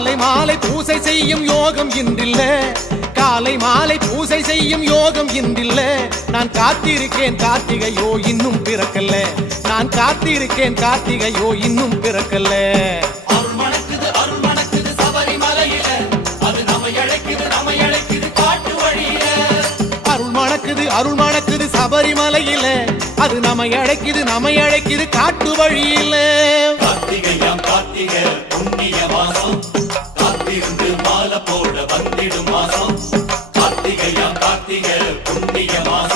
காலை மாலை பூசை செய்யும் யோகம் இன்றில்ல, காலை மாலை பூசை செய்யும் யோகம் இன்றில்ல. நான் காத்திருக்கேன் கார்த்திகையோ இன்னும் பிறக்கல்ல, நான் காத்திருக்கேன் கார்த்திகையோ இன்னும் பிறக்கல்ல. அருள் மணக்குது அருள் மணக்குது சபரிமலையில, அது நம்மை அழைக்குது நம்மை அழைக்குது காட்டு வழியில. அருள் மணக்குது அருள் மணக்குது சபரிமலையில, அது நம்மை அழைக்குது நம்மை அழைக்குது காட்டு வழியில. கார்த்திகையாம் கார்த்திகை புண்ணிய மாசம், காத்திருந்து மாலை போட வந்திடும் மாசம். கார்த்திகையாம் கார்த்திகை புண்ணிய மாசம்.